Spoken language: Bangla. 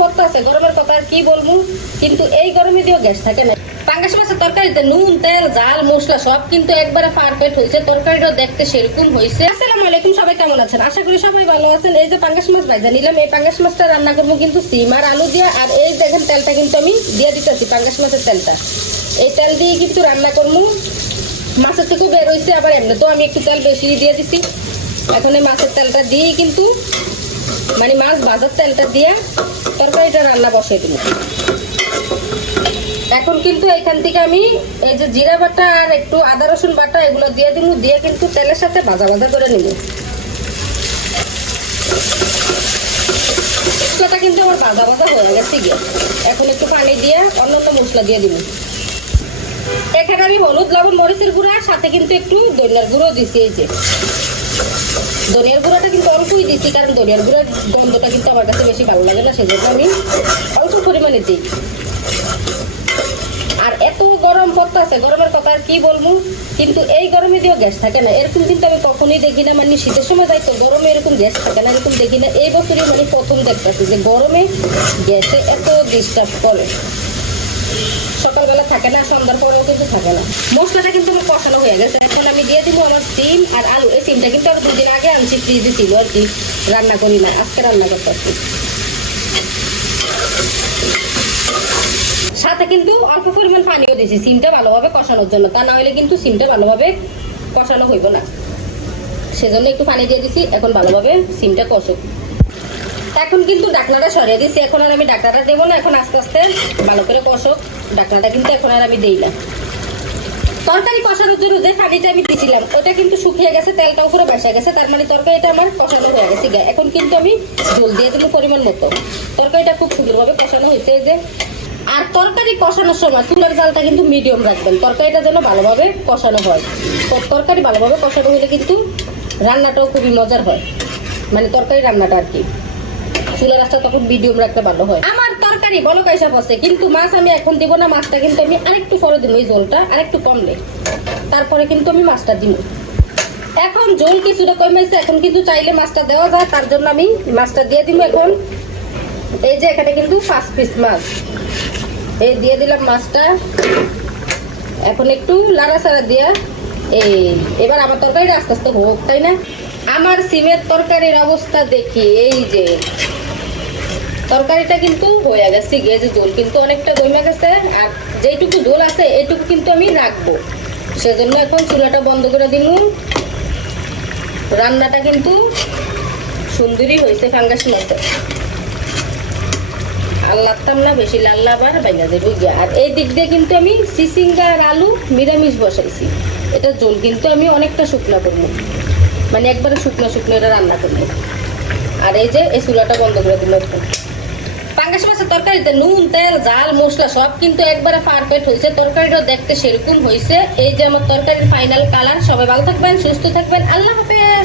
পড়তেছে গরমের কথা আর কি বলব? কিন্তু এই গরমে দিয়েও গ্যাস থাকে না। পাঙ্গাস মাছের তরকারিতে নুন, তেল জাল মশলা সব কিন্তু একবারে পারফেক্ট হয়েছে, তরকারিটাও দেখতে সেরকম হয়েছে। আসসালামু আলাইকুম, সবাই কেমন আছেন? আশা করি সবাই ভালো আছেন। এই যে পাঙ্গাস মাছ ভাইজা, নিলাম এই পাঙ্গাস মাছটা রান্না করব কিন্তু সিম আর আলু দিয়ে। আর এই দেখেন তেলটা কিন্তু আমি দিয়ে দিতেছি, পাঙ্গাস মাছের তেলটা। এই তেল দিয়ে কিন্তু রান্না করব। মাছের থেকেও বের হয়েছে, আবার এমনি তো আমি একটু তেল বেশি দিয়ে দিছি। এখন এই মাছের তেলটা দিয়েই কিন্তু মানে মাছ ভাজার তেলটা দিয়ে তরকারিটা রান্না বসিয়ে দিব এখন কিন্তু এখান থেকে আমি এই যে জিরা বাটা আর একটু আদা রসুন বাটা এগুলো দিয়ে দিব, দিয়ে কিন্তু তেলের সাথে ভাজা ভাজা করে নিব। মশলাটা কিন্তু আমার ভাজা ভাজা হয়ে গেছে গিয়ে। এখন একটু পানি দিয়ে অন্য অন্য মশলা দিয়ে দিব। এখানে আমি হলুদ, লবণ, মরিচের গুঁড়া, সাথে কিন্তু একটু ধনিয়ার গুঁড়ো দিছি এই যে। ধনিয়ার গুঁড়াটা কিন্তু অল্পই দিচ্ছি, কারণ ধনিয়ার গুঁড়ার গন্ধটা কিন্তু আমার কাছে বেশি ভালো লাগে না, সেজন্য আমি অল্প পরিমাণে দিই। আর এত গরম পড়তেছে গরমের কথা আর কি বলব? কিন্তু এই গরমে দিয়েও গ্যাস থাকে না, এরকম কিন্তু আমি কখনোই দেখি না মানে শীতের সময় যাই তো গরমে এরকম গ্যাস থাকে না, এরকম দেখি না। এই বছরই মানে প্রথম দেখতেছি যে গরমে গ্যাসে এত ডিস্টার্ব করে। সকালবেলা থাকে না, সন্ধ্যার পরেও কিন্তু থাকে না। মশলাটা কিন্তু আমার কষানো হয়ে গেছে, এখন আমি দিয়ে দিব আমার ডিম আর আলু। সিমটা কিন্তু আর দুদিন আগে আনছি ফ্রিজে ছিল আর কি, রান্না করি না আজকে রান্না করতেছি। সাথে কিন্তু অল্প পরিমাণ পানিও দিয়েছি, সিমটা ভালোভাবে কষানোর জন্য, তা না হলে কিন্তু সিমটা ভালোভাবে কষানো হইব না। সেজন্য একটু পানি দিয়ে দিছি, এখন ভালোভাবে সিমটা কষুক। এখন কিন্তু ডাকনাটা সরিয়ে দিছি, এখন আর আমি ডাকনাটা দেবো না, এখন আস্তে আস্তে ভালো করে কষক। ডাকনাটা কিন্তু এখন আর আমি দেই না। তরকারি কষানোর জন্য যে পানিটা আমি দিয়েছিলাম ওটা কিন্তু শুকিয়ে গেছে, তেলটা উপরে বেসে গেছে, তার মানে তরকারিটা আমার কষানো হয়ে গেছে। এখন কিন্তু আমি ঝোল দিয়ে দেবো পরিমাণ মতো। তরকারিটা খুব সুন্দরভাবে কষানো হয়েছে যে। আর তরকারি কষানোর সময় চুলার জালটা কিন্তু মিডিয়াম রাখবেন, তরকারিটা যেন ভালোভাবে কষানো হয়। তরকারি ভালোভাবে কষানো হলে কিন্তু রান্নাটাও খুবই মজার হয়। মানে তরকারি রান্নাটা আর কি। চুলার রাস্তা তখন মিডিয়াম রাখতে ভালো হয়। আমার তরকারি বলো কাইসা পড়ছে কিন্তু মাছ আমি এখন দিব না, মাছটা কিন্তু আমি আরেকটু পরে দিব, এই ঝোলটা আরেকটু কমলে। তারপরে কিন্তু আমি মাছটা দিব। এখন ঝোল কিছুটা কমেছে এখন কিন্তু চাইলে মাছটা দেওয়া যায়, তার জন্য আমি মাছটা দিয়ে দিব এখন। এই যে এখানে কিন্তু পাঁচ পিস মাছ। এই দিয়ে দিলাম মাছটা। এখন একটু লাড়াচাড়া দিয়া, এই, এবার আমার তরকারিটা আস্তে আস্তে হোক, তাই না? আমার সিমের তরকারির অবস্থা দেখি, এই যে। তরকারিটা কিন্তু হয়ে গেছে গিয়ে যে কিন্তু অনেকটা জমে গেছে, আর যেইটুকু ঝোল আছে এইটুকু কিন্তু আমি রাখব। সেজন্য এখন চুলাটা বন্ধ করে দিল রান্নাটা কিন্তু সুন্দরই হয়েছে ফাঙ্গাস মাছের আর লাগতাম না, বেশি লাল্লা আবার বাইনা যাবে গিয়া। আর এই দিক দিয়ে কিন্তু আমি সিসিঙ্গা আর আলু নিরামিষ বসাইছি। এটা জল কিন্তু আমি অনেকটা শুকনা করব। মানে একবারে শুকনো শুকনো এটা রান্না করব। আর এই যে, এই চুলাটা বন্ধ করে দিল পাঙ্গাস মাছের তরকারিতে নুন, তেল জাল মশলা সব কিন্তু একবারে পারফেক্ট হয়েছে। তরকারিটাও দেখতে সেরকম হয়েছে। এই যে আমার তরকারির ফাইনাল কালার, সবাই ভালো থাকবেন, সুস্থ থাকবেন। আল্লাহ হাফেজ।